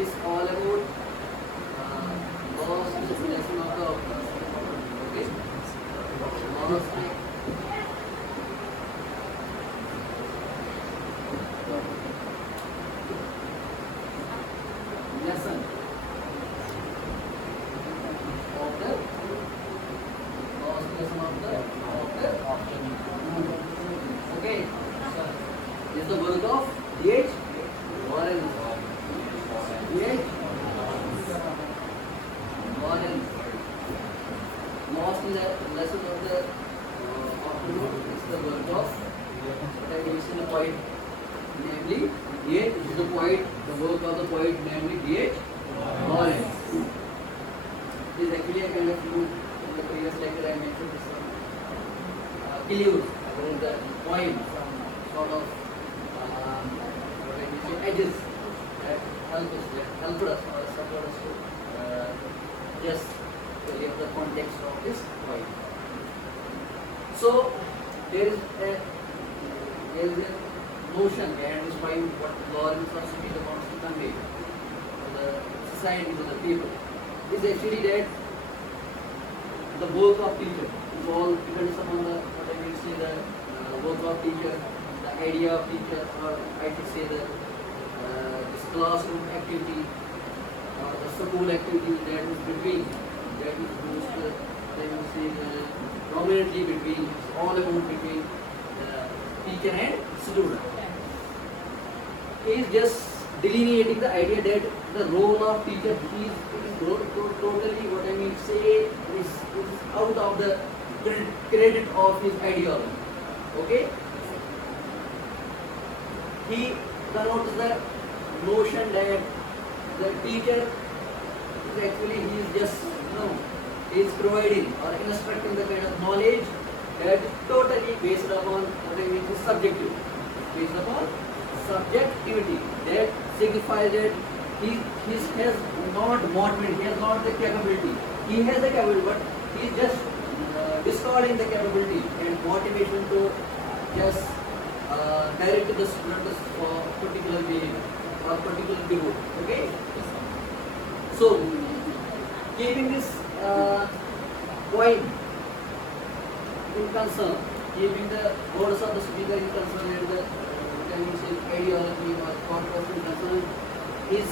is all about loss is the lesson of the okay. Loss lesson of the loss lesson of the okay. So is the work of D.H Lawrence. D.H Lawrence. Lost in the lesson of the afternoon is the work of what I mentioned the poet, namely D.H. is the poet, the work of the poet, namely D.H Lawrence. It is actually a kind of in the previous lecture I mentioned this clues about the poem, some sort of what I say edges that help us or support us to just tell the context of this poem. So there is a notion behind this poem what Lawrence or Peter wants to convey to the society, to the people. Is actually that the work of teacher is all depends upon the what I will say the work of teacher, the idea of teacher, or I should say the this classroom activity or the school activity that is between, that is most I will say prominently between, all about between teacher and student. He is just delineating the idea that the role of teacher is totally what I mean say is out of the credit of his ideology. Okay? He connotes the notion that the teacher is actually he is just he is providing or instructing the kind of knowledge that is totally based upon what I mean is subjective, based upon subjectivity, that signifies that he has not motivated, he has not the capability. He has the capability, but he is just discarding the capability and motivation to just direct the students for particular behavior or particular behavior. Okay? So, keeping this point in concern, keeping the words of the speaker in concern and the ideology or thought process in concern, is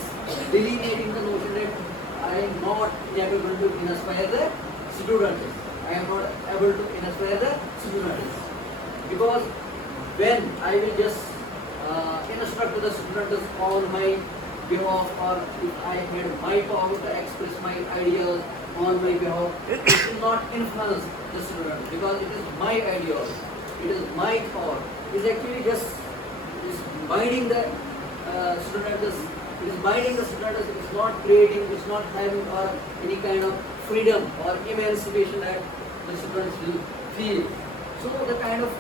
delineating the notion that I am not capable to inspire the students. I am not able to inspire the students. Because when I will just instruct the students on my behalf, or if I had my power to express my ideas on my behalf, it will not influence the students because it is my ideology, it is my power. It is actually just binding the students, it is binding the students, it is not creating, it is not having or any kind of freedom or emancipation that the students will feel. So the kind of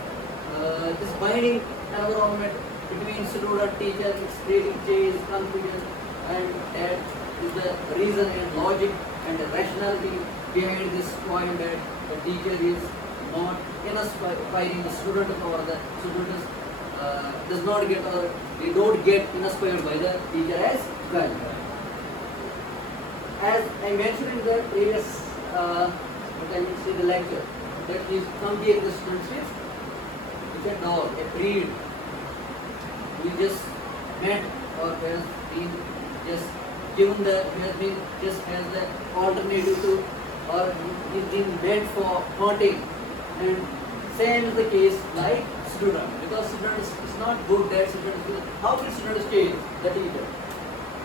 this binding environment between student teacher is creating change, confusion, and that is the reason and logic and the rationality behind this point that the teacher is not inspiring the student or the students does not get or they don't get inspired by the teacher as well. As I mentioned in the previous what I will say the lecture, that is comparing the students with a dog, a breed. We just met or has been just given the has been just as the alternative to or is been meant for hunting, and same is the case like student, because students is not good that students will, how will students change the teacher?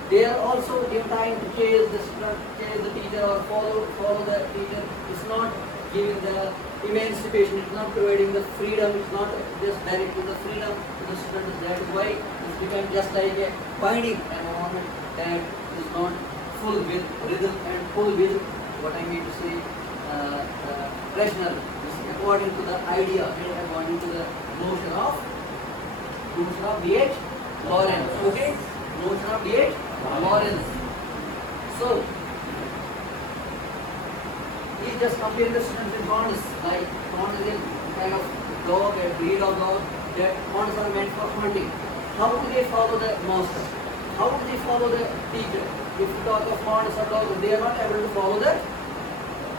They are also given time to change the student, change the teacher or follow the teacher. It's not giving the emancipation, it's not providing the freedom, it's not just directing the freedom to the students. That is why it's become just like a binding environment that is not full with rhythm and full with what I mean to say rational, according to the idea and according to the notion of D.H Lawrence. Okay? Notion of D.H Lawrence. So, he just compared the students with bonds, like bonds is a kind of dog, a breed of dog, that bonds are meant for hunting. How do they follow the master? how do they follow the teacher? If you talk of monks or dogs, they are not able to follow the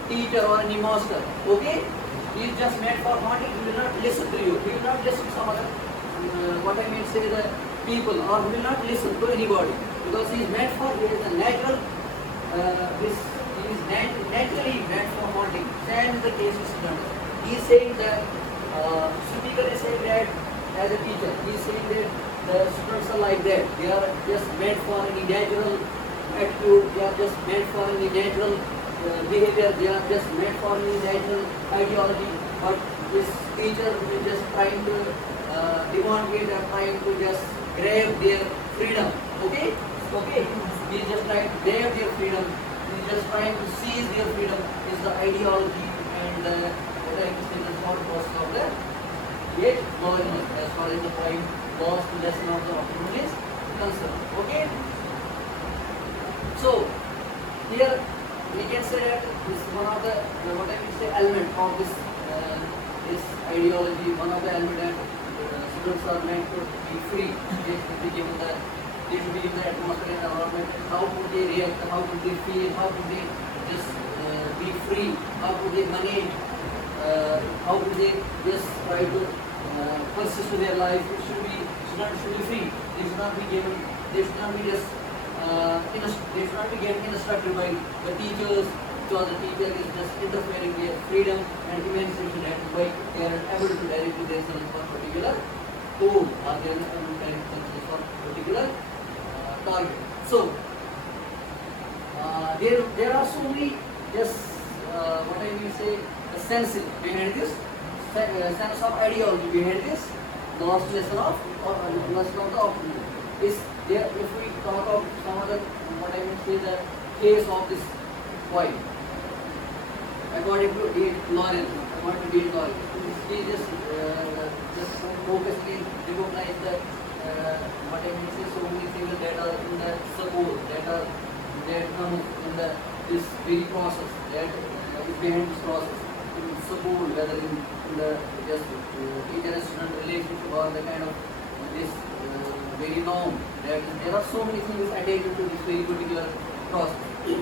teacher or any master. Okay? He is just made for haunting. He will not listen to you. He will not listen to some other, what I mean say, the people, or he will not listen to anybody, because he is made for, he is a natural, he is naturally made for haunting. Same is the case with students. He is saying that, speaker is saying that as a teacher, he is saying that the students are like that. They are just made for any natural attitude. They are just made for any natural behavior. They are just made for any natural ideology. But this teacher is just trying to demonstrate or trying to just grab their freedom. Okay? Okay? He is just trying to grab their freedom. He is just trying to seize their freedom. Is the ideology and what I say the thought process of the D.H Lawrence as far as the point lost lesson of the afternoon is concerned. Okay? So here we can say that this is one of the what I will say element of this this ideology. One of the element that students are meant to be free. They should be given the atmosphere and environment. How could they react? How could they feel? How could they just be free? How could they manage? How could they just try to persist in their life? It should be students should be free. They should not be given. They should not be just they should not be getting instructed by the teachers, because the teacher is just interfering with their freedom and emancipation. That is why they are able to directly their son for particular goal, or they are able to direct for particular target. So there are so many just what I will say the senses behind this, sense of ideology behind this last lesson of lesson of the afternoon. Is there, if we talk of some other, what I will say, the case of this point, according to D.H Lawrence, he just focusly recognize the what I will say, so many things that are in the support, that come in the this very process, that is behind this process, in support, whether in the just teacher and student relationship or the kind of this very norm, that there are so many things attached to this very particular process.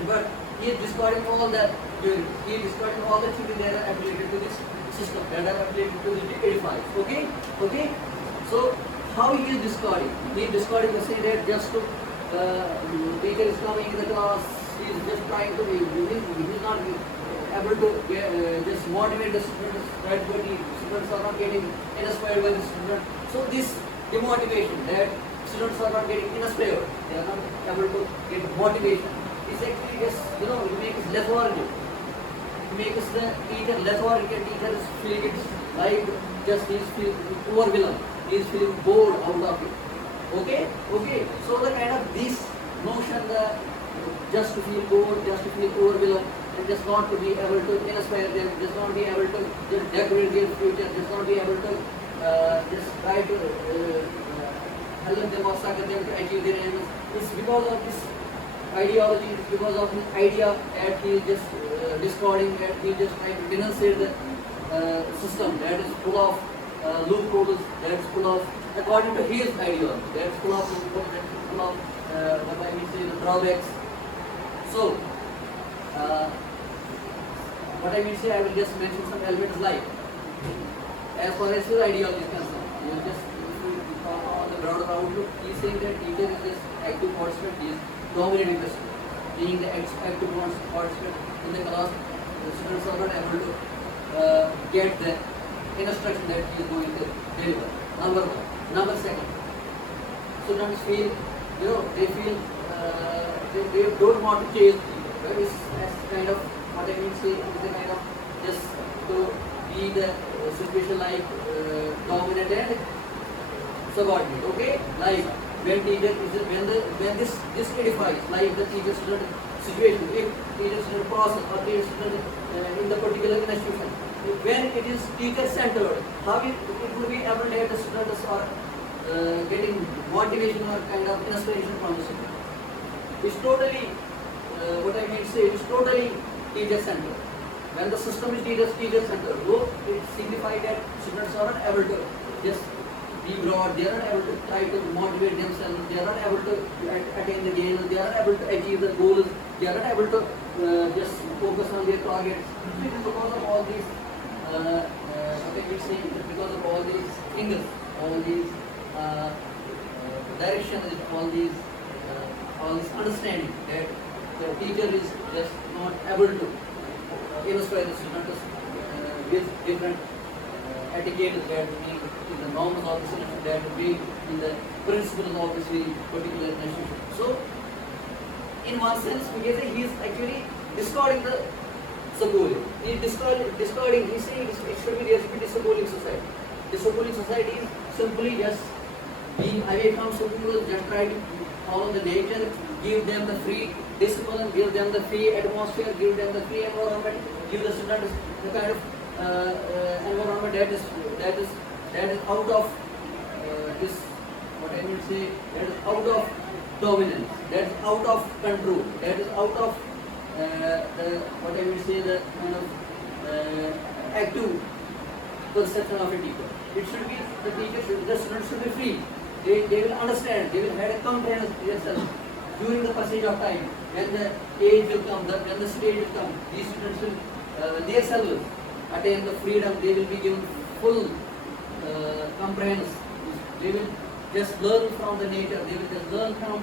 But he is discarding all the theories, he is discarding all the theories that are applied to this system, that are applied to the edified. Okay? Okay? So how he is discarding? He is discarding to say that just to teacher is coming in the class, he is just trying to be, he is not able to just motivate the students, right? But the students are not getting inspired by the student. So this demotivation, that students are not getting inspired, they are not able to get motivation, is actually just, it makes lethargic. It makes the teacher lethargic. Teacher is feeling it like just he is feeling overwhelmed, he is feeling bored out of it. Okay? Okay? So the kind of this notion, the just to feel bored, just to feel overwhelmed, and just not to be able to inspire them, just not be able to just decorate their future, just not be able to just try to help them or succor them to achieve their aims. It's because of this ideology, it's because of this idea that he is just discarding, that he is just trying to denunciate the system that is full of loopholes, that is full of, according to his ideology, that is full of loopholes, that is full of what I will say, the drawbacks. So, what I will say, I will just mention some elements like, as far as his ideology is concerned, you just talk on the broader outlook, he is saying that teacher is just active participant, he is dominating the student. Being the active participant in the class, the students are not able to get the instruction that he is going to deliver. Number one. Number second, students feel, they feel they don't want to change people. Right? It's kind of, what I mean say, it's a kind of just to be the situation like dominant and subordinate. Okay? Like when teacher is when this edifies, like the teacher student situation, if teacher student process or teacher student in the particular institution, when it is teacher centered, how it will be able to have the students are getting motivation or kind of inspiration from the student. It's totally what I mean say, it's totally teacher centered. When the system is teacher centered, it signifies that students are not able to just be broad, they are not able to try to motivate themselves, they are not able to attain the gains, they are not able to achieve the goals, they are not able to just focus on their targets. It is because of all these, because of all these fingers, all these directions, all this understanding that the teacher is just not able to illustrate the students with different etiquette that we in the norms of the institution, that we in the principles of this particular institution. So, in one sense, we can say he is actually discarding the schooling. He is discarding. He is saying it should be there should be disabling society. Disabling society is simply just being away from school, just try to follow the nature, give them the free discipline, give them the free atmosphere, give them the free environment, give the students the kind of environment that is out of this, what I would say, that is out of dominance, that is out of control, that is out of what I would say, the kind of active perception of a teacher. It should be, the teacher should, the students should be free. They will understand, they will have a comprehend themselves during the passage of time. When the age will come, when the stage will come, these students will themselves attain the freedom, they will be given full comprehension. They will just learn from the nature, they will just learn from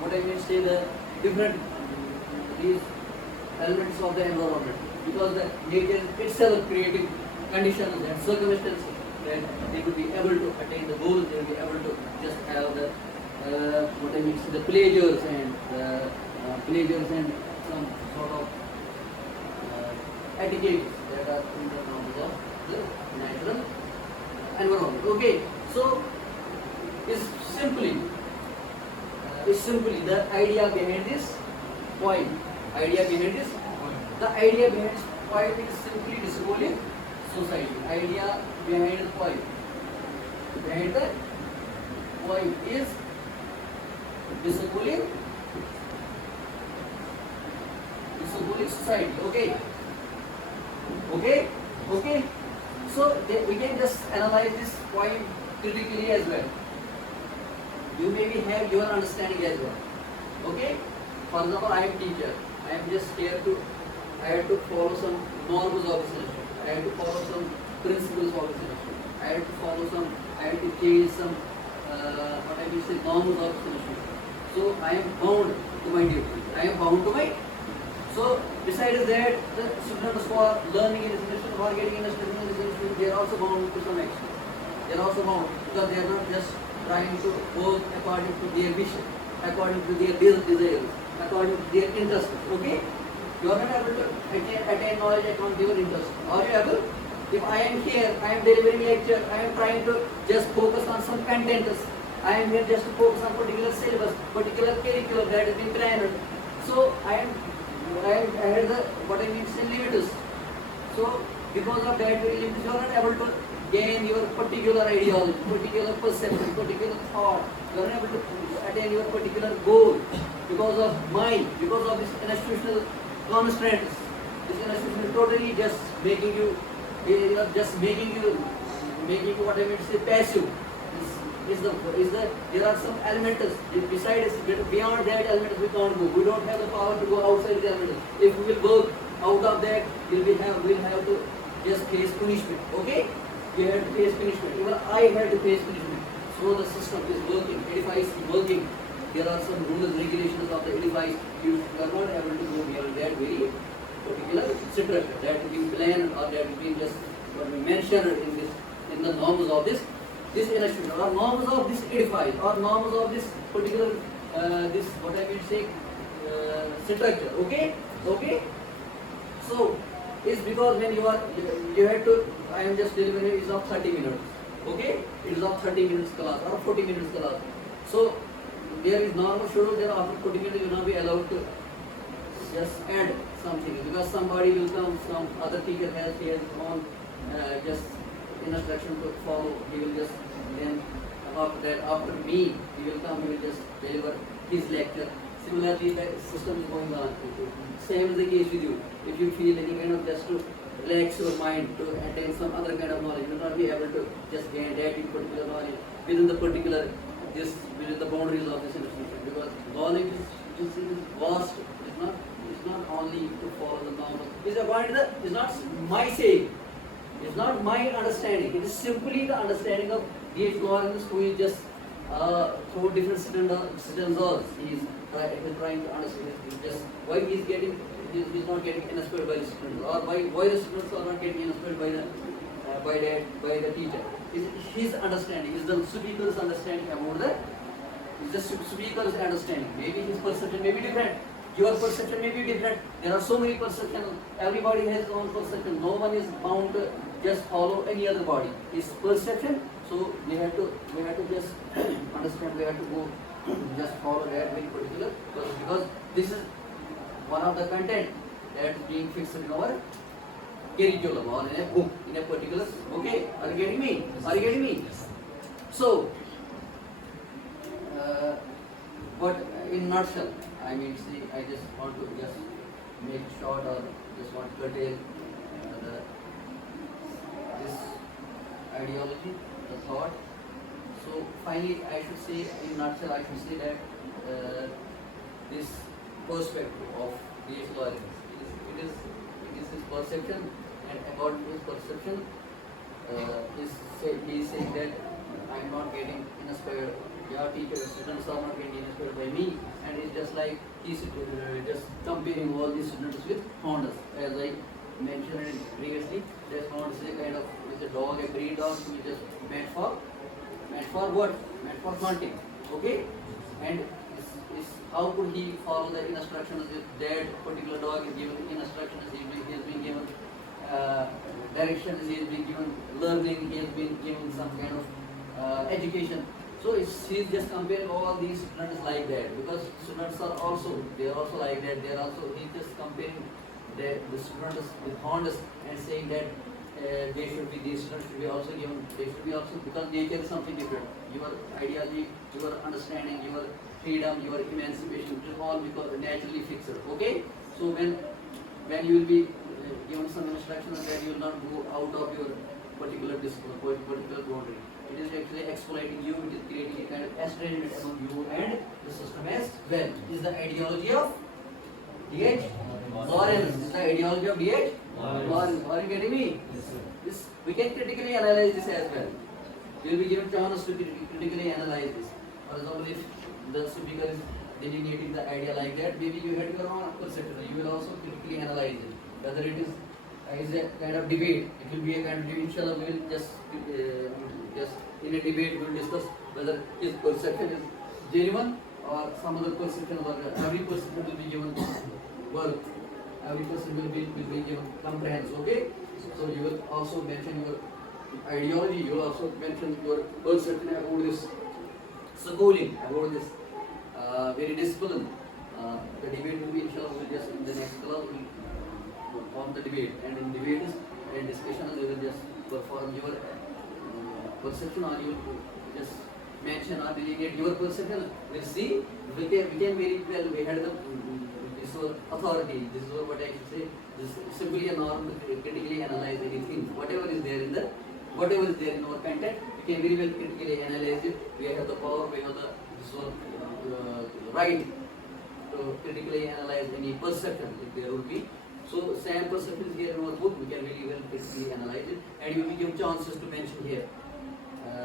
what I may say, the different these elements of the environment, because the nature itself creating conditions and circumstances that they will be able to attain the goals, they will be able to just have the what I mean, the pleasures and some sort of etiquette that are in the norms of the natural environment. Okay, so is simply the idea behind this point. The idea behind this point is simply disabling society. Idea behind the point. Behind the point is disabling society. Okay. So we can just analyze this point critically as well. You maybe have your understanding as well. Okay. For example, I am teacher. I am just here I have to follow some norms of the system. I have to follow some principles of the system. I have to change some what I will say, norms of the system. So I am bound to my duty. So besides that, the students who are learning in this institution, who are getting in this institution, they are also bound to some extent. They are also bound because they are not just trying to work according to their vision, according to their desires, according to their interests. Okay? You are not able to attain knowledge according to your interest. Are you able? If I am here, I am delivering lecture, I am trying to just focus on some content. I am here just to focus on particular syllabus, particular curriculum that has been planned. So I had the what I mean limitus. So because of that very limitus, you are not able to gain your particular ideology, particular perception, particular thought. You are not able to attain your particular goal because of this institutional constraints. This institution is totally just making you what I mean say passive. There are some elements besides beyond that elements we can't go. We don't have the power to go outside the elements. If we will work out of that, we'll have to just face punishment. Okay? We have to face punishment. Even I had to face punishment. So the system is working, edifice is working. There are some rules, regulations of the edifice. You are not able to go beyond that very particular structure that we plan or that we just what we mentioned in the norms of this institution, or norms of this edifice, or norms of this particular this what I will say structure. Okay. So it's because when you have to, I am just delivering is of 30 minutes. Okay, it is of 30 minutes class or 40 minutes class. So there is normal schedule. Then after 40 minutes you will not be allowed to just add something because somebody will come, some other teacher has his own just instruction to follow. He will just then after me he will come. He will just deliver his lecture. Similarly, the system is going on. Same is the case with you. If you feel any kind of just to relax your mind to attain some other kind of knowledge. You will not be able to just gain that in particular knowledge within the particular within the boundaries of this institution, because knowledge is vast. It's not only to follow the normal. It's not my saying. It's not my understanding. It is simply the understanding of D.H Lawrence, who is just through different stanzas. He's trying to understand. He's just why he's not getting inspired by the students, or why the students are not getting inspired by the teacher. Is his understanding, is the speaker's understanding about the speaker's understanding. Maybe his perception may be different. Your perception may be different. There are so many perceptions. Everybody has his own perception. No one is bound to just follow any other body. His perception. So we have to just understand. We have to go just follow that very particular, because this is one of the content that is being fixed in our curriculum or in a book, in a particular. Okay, are you getting me? Are you getting me? So, but in nutshell, I mean, see, I just want to just make it short, or just want to curtail this ideology, the thought. So finally, I should say, in nutshell, I should say that this perspective of D.H Lawrence, it is his perception, and according to his perception, he is saying that I am not getting inspired. Your teachers, students are not getting inspired by me, and it's just like he's just comparing all these students with Hondas. As I mentioned previously, that Honda is a kind of a dog, a breed dog, which is meant for what? Meant for hunting. Okay, and how could he follow the instructions if that particular dog is given instructions? He has been given directions. He has been given learning. He has been given some kind of education. So he's just comparing all these students like that, because students are also like that. He's just comparing the students with Hondas and saying that these students should be also given. They should be also, because nature is something different. Your ideology, your understanding, your freedom, your emancipation, it is all because naturally fixed. Okay. So when you will be given some instructions, that you will not go out of your particular discipline, particular boundary. It is actually exploiting you. It is creating a kind of estrangement among you and the system as well. Is the ideology of D.H Lawrence. Is the ideology of D.H Lawrence. Are you getting me? This we can critically analyze this as well. We will be given chance to critically analyze this. For example, if the speaker is delineating the idea like that, maybe you have your own perception. You will also critically analyze it. Whether it is a kind of debate, it will be a kind of debate. Inshallah, we will just in a debate we will discuss whether his perception is genuine or some other perception, or every perception will be given worth. Every person will be given comprehension. Okay, so you will also mention your ideology. You will also mention your perception about this schooling, about this very discipline. The debate will be, inshallah, we will just in the next class we will form the debate, and in debate and discussion we will just perform your perception, or you just mention or delineate your perception. We'll see. We can very well. We had this authority. This is what I can say. This is simply a norm to critically analyze anything. Whatever is there in our content, we can very well critically analyze it. We have the power. We have the right to critically analyze any perception if there would be. So same perception is here in our book. We can very well critically analyze it, and you will give chances to mention here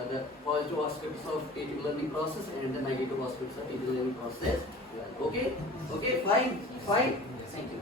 the positive aspects of teaching learning process and the negative aspects of teaching learning process. Okay, fine. Thank you.